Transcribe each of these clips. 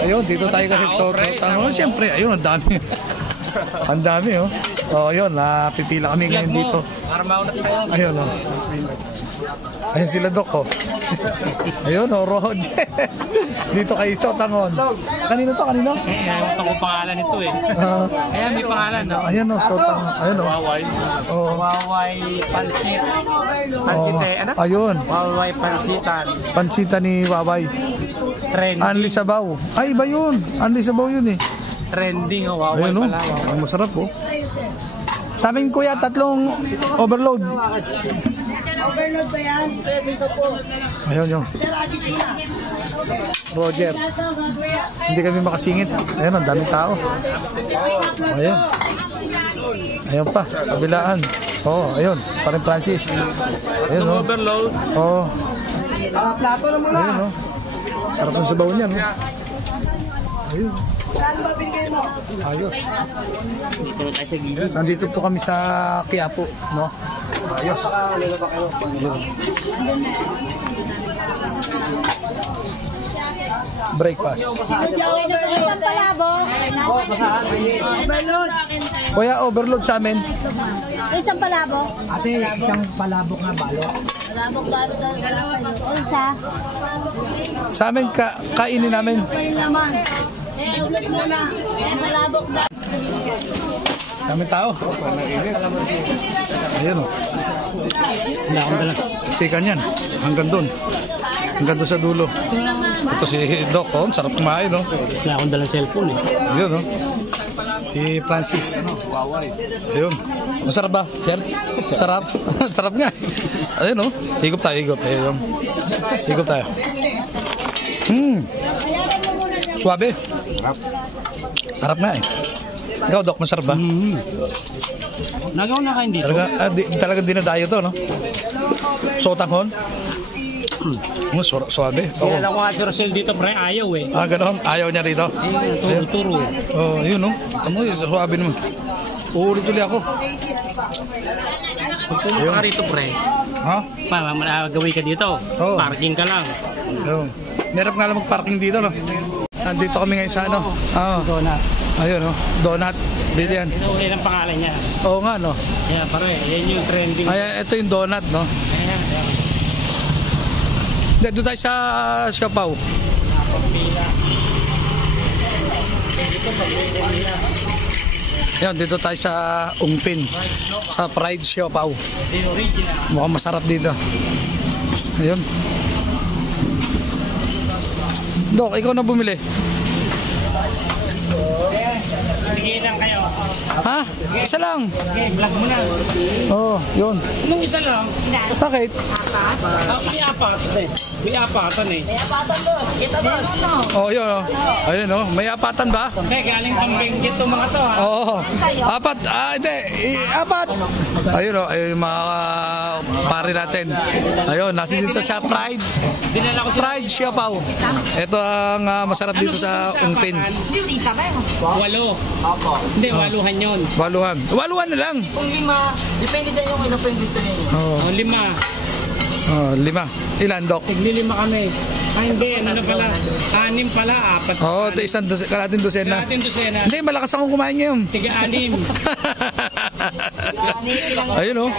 Ayun, dito tayo kasi sotanghon. Siyempre, ayun, ang dami. Ang dami, oh. Oh, yun, napipila kami ngayon dito. Ayun, oh. Ayun sila, Dok, oh. Ayun, oh, Roger. Dito kay Sotanghon. Kanino to, kanino? Ewan ko pangalan nito eh. Ayan, may pangalan, no? Ayun, oh, Sotanghon. Ayun, oh. Waway. Oh. Waway pansit. Pansit eh, ano? Ayun. Waway pansitan. Pansita ni Waway. Trending. Anli Sabaw. Ay, iba yun. Anli Sabaw yun, eh. Trending, oh. Waway Ayun, oh. pala. Waway. Ang masarap, oh. Sa amin, kuya, 3 overload. Overload ba yan? Ayun, yun. Roger. Hindi kami makasingit. Ayun, ang daming tao. Ayun. Ayun pa, kabilaan. Oh, ayun. Parang Francis. Ayun, oh. Overload. Oh. Plato na muna. Ayun, oh. Sarap ng sabaw niya, no? Ayun. Saan ba binigay mo? Ayos. Dito na tayo sa gilid. Nandito po kami sa Quiapo, no? Ayos. Ayun. Breakfast. Isang palabo. Overload. Kuya, overload sa amin. Isang palabo. Ate, isang palabok na balok. Palabok balo. Isa. Sa amin, kainin namin. Ayun naman. Ulit muna. Palabok na. Daming tao. Ayun, oh. Wala akong dala. Siksikan yan. Hanggang doon. Hanggang doon sa dulo. Ito si Doc, oh. Sarap kumain, no? Wala akong dalang cellphone eh. Ayun, no? Si Francis. Ayun. Masarap ba, sir? Sarap. Sarap nga. Ayun, no? Higop tayo, higop. Ayun. Higop tayo. Suabe. Sarap nga, eh. Ikaw, Doc, masarap ba? Nagawa na kayo dito. Talagang dinadayo to, no? Sotanghon. Suabe. Kaya lang ko nga si Rosel dito, pre, ayaw eh. Ah, ganoon. Ayaw niya rito. Turo-turo. Oh, yun, no? Ito mo, suabe naman. Uulit-ulit ako. Pag pumunta ka rito, pre, Ha? gawin ka dito. Oo. Parking ka lang. Ayun. Merap nga lang mag-parking dito, no? Nandito kami ngayon sa ano? Ah, Donut. ayun, no? Donut. Bilian. Inuuli ng pangalan niya. Oo nga, no? Kaya pare, yan yung trending. Ay, ito yung donut, no? Ayan. Doon tayo sa Siopaw. Napapila. Yan, dito tayo sa Ungpin. Sa Fried Siopaw. The original. Mukhang masarap dito. Ayun. Dok, ikaw na bumili. Bigay lang kayo. Ha? Isa lang. Okay, vlog mo na. Oo, yun. Nung isa lang, Bakit? may apat. May apatan eh. Oh, yun, oh. Ayun, oh. May apatan ba? Okay, galing pang Benguet to mga to ha. Oo. Apat. Ah, hindi. Apat. Ayun, oh. Ayun, yung mga pare natin. Ayun, nasa dito sa Fried. Dinala ko Fried Siopaw. Ito ang masarap dito sa Ungpin. Walo. Hindi, waluhan yun. Waluhan. Waluhan na lang. Kung 5, depende sa inyo kung ano po yung gusto ninyo. Oo. Oh, 5. Oh, 5. Ilan, Dok? Tiglilima kami. Ay, hindi. Ano pala? 6 pala. 4. Oo, ito isang kalating dosena. Atin dosena. Hindi, malakas akong kumain ngayon. Tiga-6. Ayun, oh.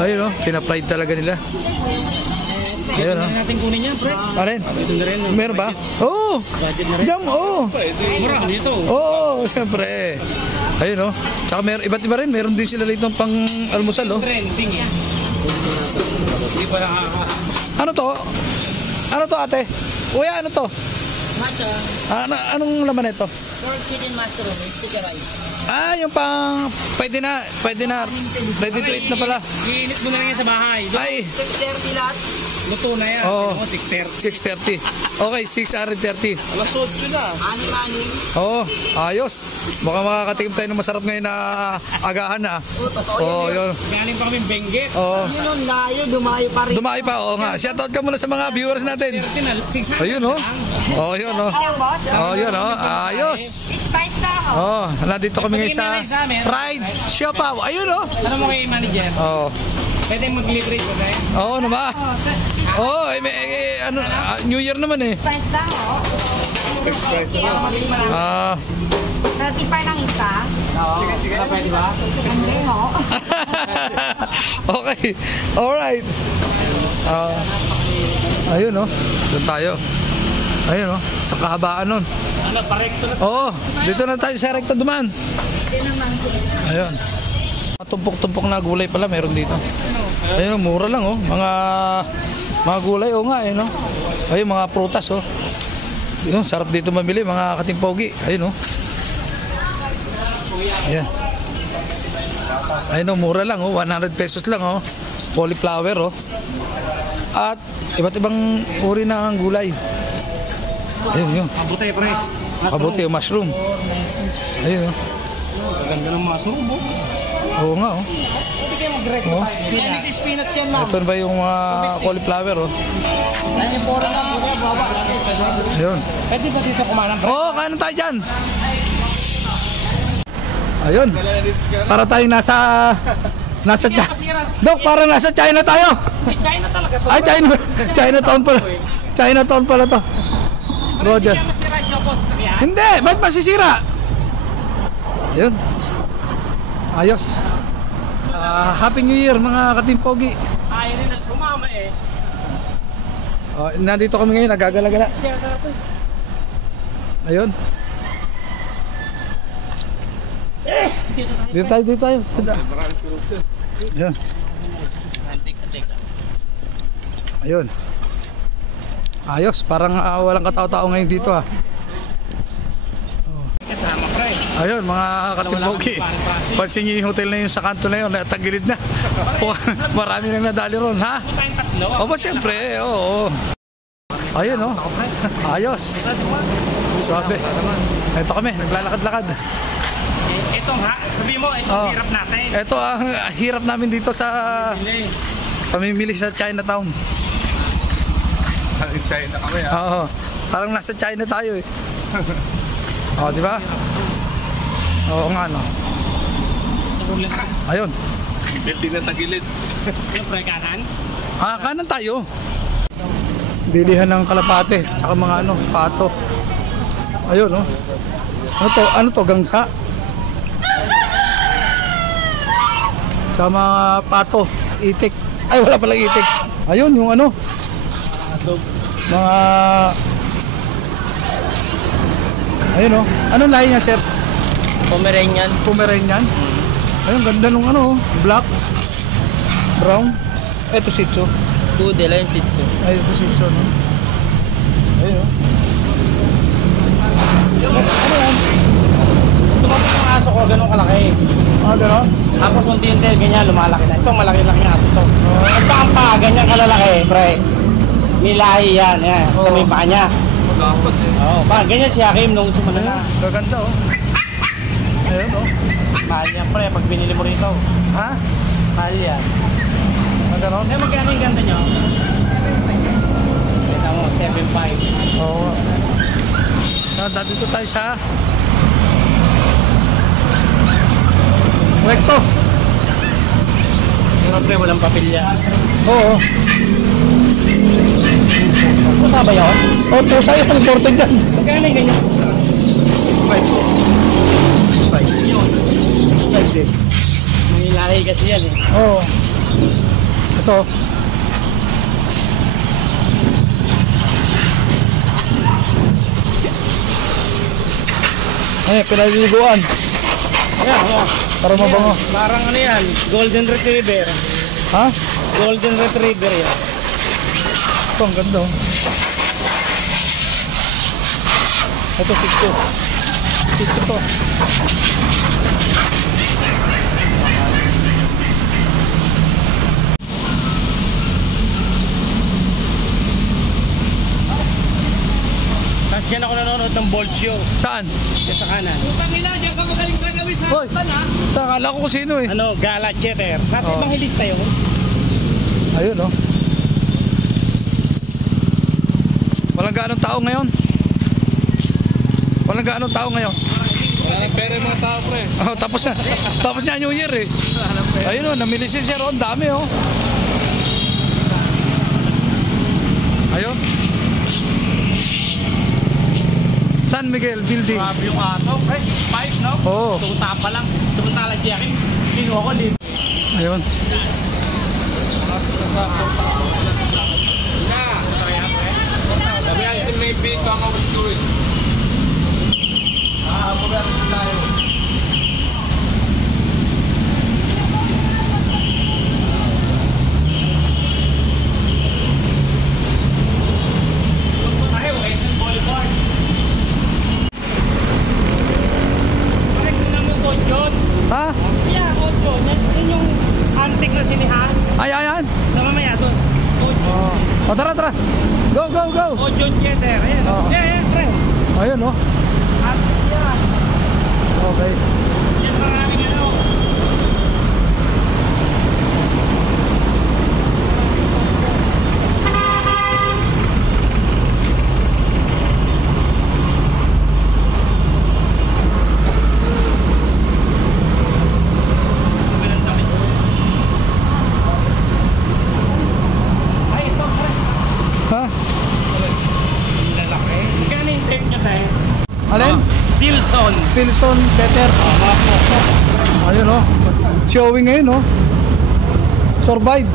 Ayun, oh. Pina-fried talaga nila. Ayun, oh. Natin kunin niya, pre. Aren? Ito na rin. Meron ba? Oo. Budget na rin. Jam, oo. Mura nito. Oo, siyempre. Ayun, oh. Tsaka iba't iba rin. Meron din sila rito pang almusal, oh. Trending yan. Hindi pa nakaka... Ano to? Ano to, ate? Kuya, ano to? Matcha, Anong laman ito? pork chicken mushroom, sticky rice. Ah, yung pang... Pwede na. Ready to eat na pala. Iinit mo na lang yan sa bahay. Ay, 6:30 lahat. Luto na yan. Oo. 6:30. 6:30. Okay, 6:30. Alas 8 na. Anim-anim. Oo, ayos. Baka makakatikim tayo ng masarap ngayon na agahan na. Oo, yun. Galing pa kami Benguet. Oo. Yun, layo, dumayo pa rin. Dumayo pa, oo nga. Shoutout ka muna sa mga viewers natin. 600 Ayun, oh. Oo, yun, oh. Oo, yun, oh. Ayos. Spice na ako. Oo, nandito kami ngayon sa Fried Siopaw. Ayun, oh. Ano mo kay manager? Oo. Pwede mag-libre ko tayo? Oo, naman. Oo, ano, New Year naman eh. Spice na ako. Ah, 35 lang isa. Pwede ba? Hindi ho. okay. Alright. Ayun oh. Doon tayo. Ayun oh. Sa kahabaan nun. Ano, parekto na. Oo. Dito na tayo sa rekta duman. Hindi naman. Ayun. Tumpok-tumpok na gulay pala meron dito. Ayun, mura lang oh. Mga gulay oh nga eh no. Ayun, mga prutas oh. Ayun, sarap dito mamili mga katimpogi. Ayun oh. Ayan. Ayun oh, mura lang oh. 100 pesos lang oh. Cauliflower oh. At iba't ibang uri ng gulay. Ayun yun. Mabuti, pre. Kabuti oh, mushroom. Ayun oh. Ganda ng mushroom, oh. Oo nga oh. Pwede kayo mag-direct Oh. tayo. Chinese spinach yan, ma'am. Ito ba yung cauliflower oh. Ayun yung puro lang, puro baba. Ayun. Pwede ba dito kumanan, pre? Oo, kain na tayo dyan. Ayun. Para tayong nasa Dok, parang nasa China tayo. China talaga to. Ay, Chinatown pala. Chinatown pala to. Roger. Hindi masira siya, boss. Yan. Hindi, ba't masisira? Ayun. Ayos. Happy New Year mga katimpogi. Ayaw rin ang sumama eh. Nandito kami ngayon, nagagala-gala. Share na ito. Ayun. Dito tayo. Ayun. Ayun. Ayos, parang walang katao-tao ngayon dito ah. Kasama, pre. Ayun, mga katimpogi. Pansin niyo yung hotel na yun sa kanto na yun, tagilid na. Marami nang nadali ron, ha? Tayong tatlo. O ba siyempre, oo. Ayun oh. Ayos. Suabe. Ito kami, naglalakad-lakad. Itong sabi mo, itong hirap natin. Ito ang hirap namin dito sa Pili. pamimili sa Chinatown. China kami, Oo. Parang nasa China tayo eh. Oh, di ba? Oo nga no. Ayun. Hindi na tagilid. Ano, pre, kanan? Kanan tayo. Bilihan ng kalapate, tsaka mga pato. Ayun oh. Ano to, gangsa? Sa mga pato, itik. Ay, wala palang itik. Ayun, yung mga... Ayun oh. Anong lahi niya, sir? Pomeranian. Pomeranian? Ayun, ganda nung black, brown. Eto Shih Tzu. Poodle, ayun, Shih Tzu. Ayun, ito Shih Tzu, no? Ayun oh. Ano yan? Tumapos yung aso ko, ganun kalaki. Gano'n? Tapos unti-unti, ganyan, lumalaki na. Ito, malaki-laki na aso to. Ito ang pa, ganyan kalalaki, pre. Nilahi yan, yan. Oo. Ito may paa niya. Dapat eh. Oo, ganyan si Hakim nung sumana na. Gaganda oh. Ayun oh. Mahal yan, pre, pag binili mo rito. Ha? Mahal yan. Gano'n? Eh, magkano yung ganda nyo? Ito mo, 7.5. Oo. Dito tayo sa Recto. Pero pre, walang papilya. Oo. Pusa ba yun? Oh, pusa yun. Imported yan. Magkano yung ganyan? 6.5. Yun. 6.5 din. May lahi kasi yan eh. Oo. Ito. Ay, pinaliliguan. Ayan, Para mabango. Parang ano yan, golden retriever. Ha? Golden retriever yan. Ito, ang ganda oh. Ito, 6'2". 6'2" to. Tapos dyan ako nanonood ng Bolt Show. Saan? Dyan sa kanan. Putang ina, diyan ka magaling ka gawin sa Hoy! Akala ko kung sino eh. Ano, Gala Cheddar. Kasi Oh. ibang hilista yun. Ayun oh. Walang gaanong tao ngayon. Walang gaanong tao ngayon. Walang pera yung mga tao, pre. Oh, tapos na New Year eh. Ayun oh, namili si Sir, ang dami oh. Ayun. San Miguel building. Grabe yung ato. Eh, spikes, no? Oo. Tuta pa lang. Samantala siya akin. Kinuha ko din. Ayun. Sabi ay si maybe ito ang gusto ko. Pag-aral tayo. Tayo, Quezon Boulevard. Bakit mo naman Ojon? Ha? Yeah, Ojon. Yan yung antique na sinihan. Ay, ayan. Na mamaya doon. Ojon. O, tara, tara. Go, go, go. Ojon Theater. Ayan. Oo. Yeah, pre. Ayun, oh. Antique yan. Okay. Yan maraming ano. Ay, ito, pre. Ha? Lalaki. Magkano yung tape niya tayo? Alin? Wilson. Pilson Peter. Mga poko. Ayun, oh. Showing ngayon, oh. Survive.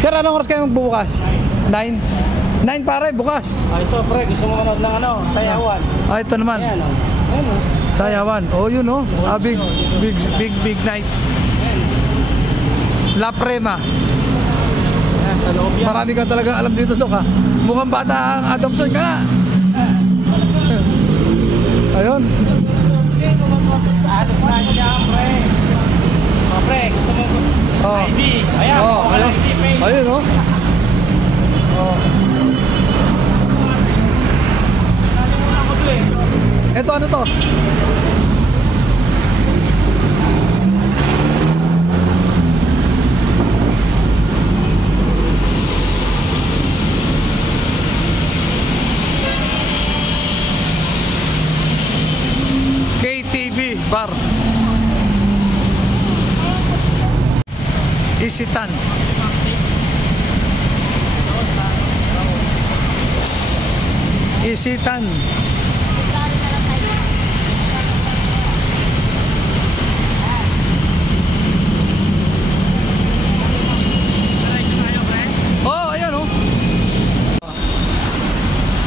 Sir, anong oras kayo magbubukas? 9? 9 pare, bukas. Ah, ito pre, gusto mo manood ng ano? Sayawan. Ah, ito naman. Ayan o. Ayan o. Sayawan. Oh, yun, oh. Ah, big night. La Prema. Ayan, sa loob yan. Marami ka talaga alam dito, Dok, ha? Mukhang bata ang Adamson ka nga. Ayun. Alas na yan, pre. O, pre, gusto mo Oh. ID. Ayan, Oh, ayun. ID page. Ayun, oh. Oh. Nalimutan ko to eh. Ito, ano to? KTV Bar. Isitan. Isitan. Oh, ayan, oh.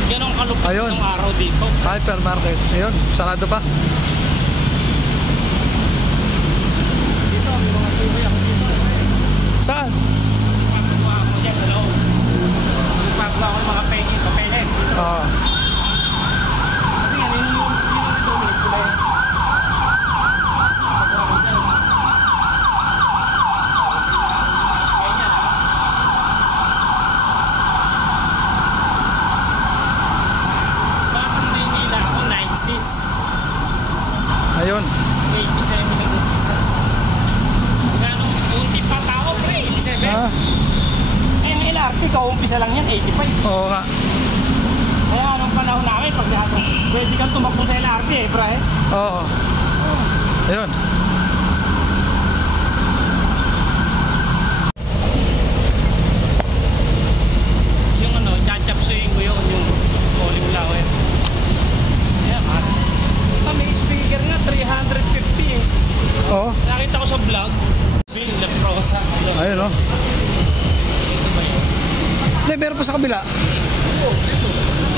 Ganong kalupit Ayun. ng araw dito. Hypermarket. Ayun, sarado pa. Dito, may mga tuloy ako dito. Saan? Pagkuha ako dyan sa loob. Pagkuha ako ng mga papeles dito. Oh. Kasi nga, yun yung ito, may papeles. Pagkuha ako dyan. Ganyan, ha? Batang Maynila ako, 90s. Ayun. 87 ang umpisa. Gano'ng unti pa tao, pre? 87? Ah, Eh, may LRT, kaumpisa lang yan, 85. oo nga. Kaya anong panahon namin, pag natin, pwede kang tumakbo sa LRT eh, pre. Oo. Ayun. Yung ano, chachapsuyin ko yun, yung cauliflower. Kaya man. May speaker nga, 350 eh. Oo. Nakita ko sa vlog, Bill La Prosa. Ayun, oh. Ito ba yun? Hindi, meron pa sa kabila.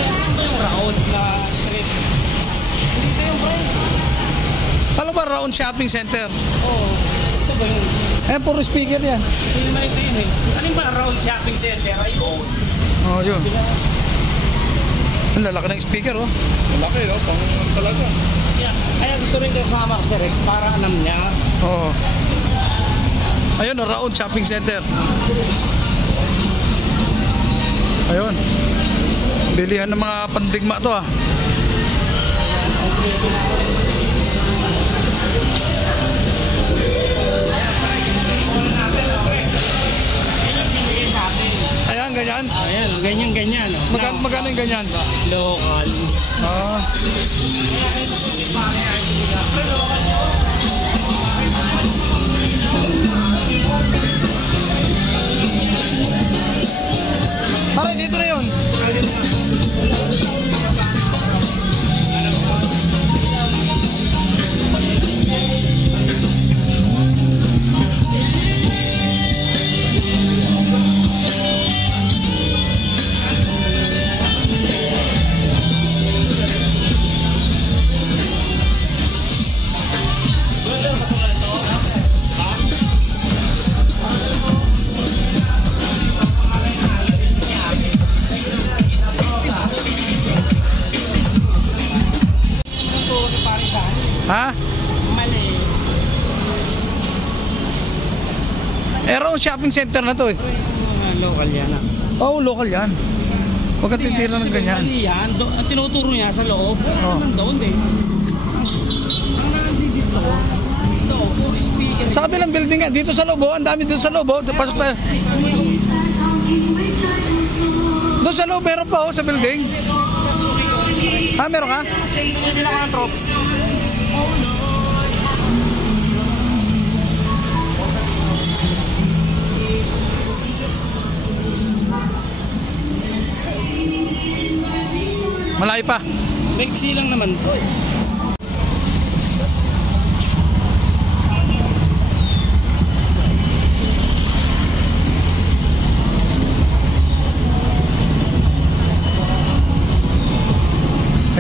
Saan ba yung round na street? Dito yung pre. Alam ba, Round Shopping Center? Oo. Ito ba yun? Ayan, puro speaker yan. Hindi naman ito yun eh. Alin ba round shopping center? Ayun. Oo, yun. Ang lalaki ng speaker, oh. Malaki, no? Pang talaga. Kaya gusto rin kasama ko si Rex para alam niya. Oo. Ayun, oh, Round Shopping Center. Ayun. Bilihan ng mga pandigma to, ah. Ayan, ganyan. Ayan, ganyan-ganyan. Oh. Magkano yung ganyan? Local. Ah. Pare, dito na yun. Ha? Mali. Around shopping center na to eh. Mga local yan ah. Oo, local yan. Huwag ka titira ng ganyan. Mali yan. Tinuturo niya sa loob. Oo. Doon eh. Ang nandito. Ito, puro speaker. Sa kabilang building nga, dito sa loob, ang dami dito sa loob. Pasok tayo. Doon sa loob, meron pa sa building. Ha, meron ka? Hindi na ako ng trop. Malayo pa. Mexi lang naman to eh.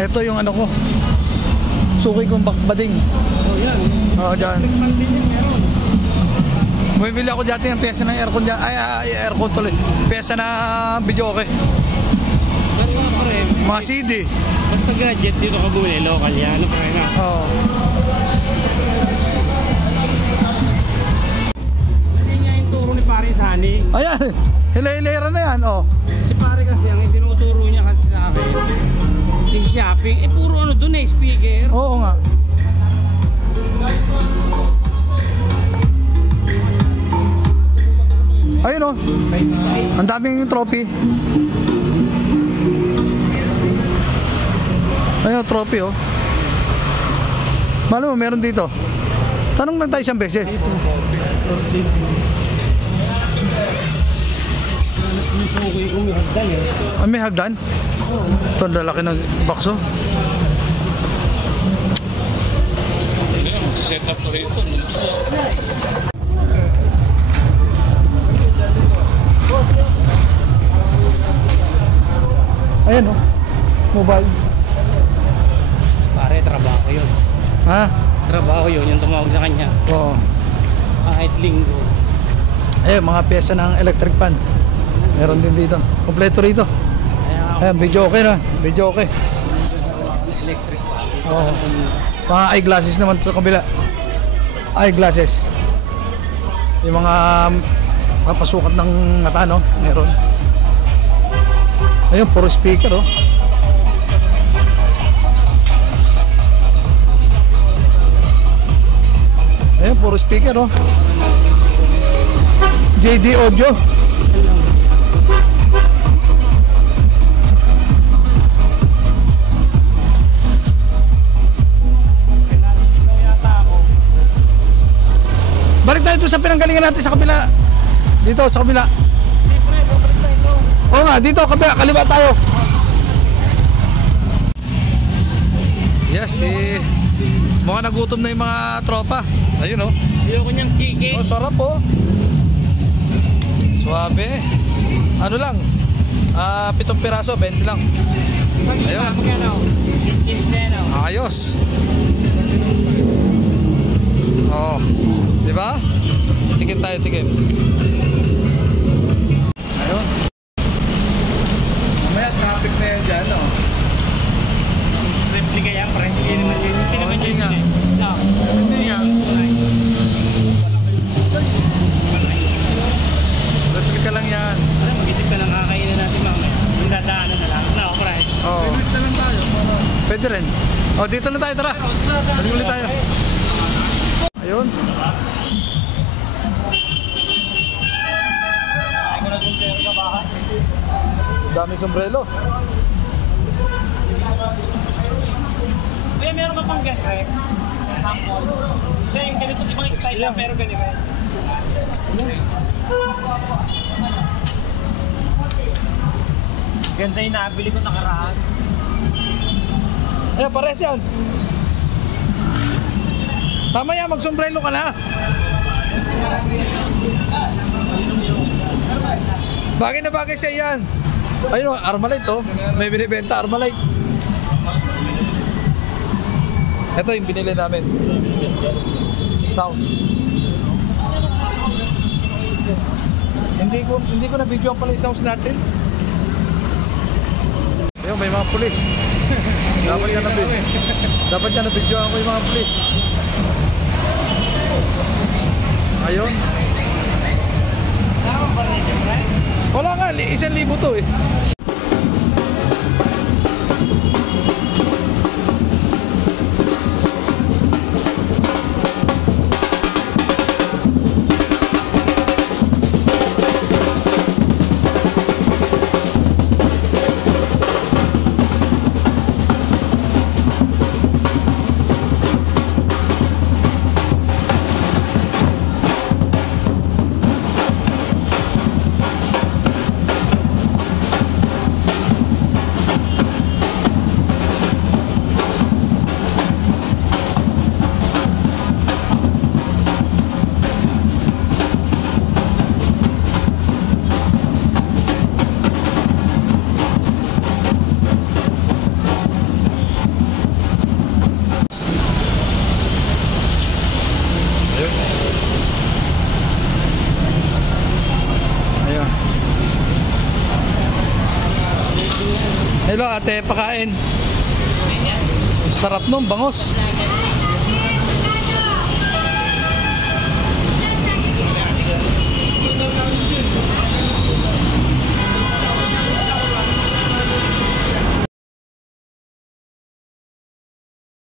Ito yung ano ko. Suki kong bakbading. Oh yan. Oo, dyan. Nagpandin yan meron. Bumibili ako dati ng pyesa ng aircon dyan. Ay, aircon tuloy. Pyesa na video okay. Basta pre. Mga CD. Basta gadget dito ka bumili. Local yan. Ano pre na? Oo. Hindi niya yung turo ni pare Sani. Ayan. Hila-hilera na yan. Oh. Si pare kasi ang tinuturo niya kasi sa akin. Yung shopping. Eh puro ano dun eh. Speaker. Oo nga. Ayun oh. Ang daming trophy. Ayun, trophy oh. Malam mo, meron dito. Tanong lang tayo isang beses. Ah, may hagdan? Ito, ang lalaki ng bakso. Set up ko rito. Ayan oh. Mobile. Pare, trabaho yun. Ha? Trabaho yun, yung tumawag sa kanya. Oo. Kahit linggo. Ayun, mga pyesa ng electric fan. Meron din dito. Kompleto rito. Kaya Ayan, video okay na. Video okay. electric pa. Oo. Mga eyeglasses naman sa kabila. Eyeglasses. Yung mga papasukat ng mata, no? Meron. Ayun, puro speaker, oh. Ayun, puro speaker, oh. JD Audio. Balik tayo doon sa pinanggalingan natin sa kabila. Dito, sa kabila. Oo nga, dito, kabila, kaliwa tayo. Yes, mukhang nagutom na yung mga tropa. Ayun oh. Ayoko niyang kiki. Oh, sarap oh. Suabe. Ano lang? 7 piraso, 20 lang. Ayun. Ayos. Oh. Di ba? Tikim tayo, tikim. Ayun. Mamaya traffic na yan dyan, oh. Replika yan, pre. Hindi naman yun. Hindi naman hindi yun. nga. No. Hindi nga. Replika lang yan. Ano, mag-isip ka ng kakainin natin mamaya. Yung dadaanan na lang. No, pre. Oo. Replika lang tayo. Pwede rin. Oh, dito na tayo, tara. Balik ulit tayo. Ayun. Ay ko na sombrero sa bahay. Daming sombrero. Kuya, meron ka pang ganito eh? Sample. Hindi, yung ganito pang style lang, pero ganito eh. Ganda yung nabili ko nakaraan. Ayan, pares yan. Tama yan, magsombrelo ka na. Bagay na bagay siya yan. Ayun, Armalite to. May binibenta, Armalite. Ito yung binili namin. Sounds. Hindi ko na video pala yung sounds natin. Ayun, may mga pulis. Dapat yan na video ako yung mga pulis. Ayun. Wala nga, 1,000 to eh. Hello ate, pakain. Sarap nung bangos.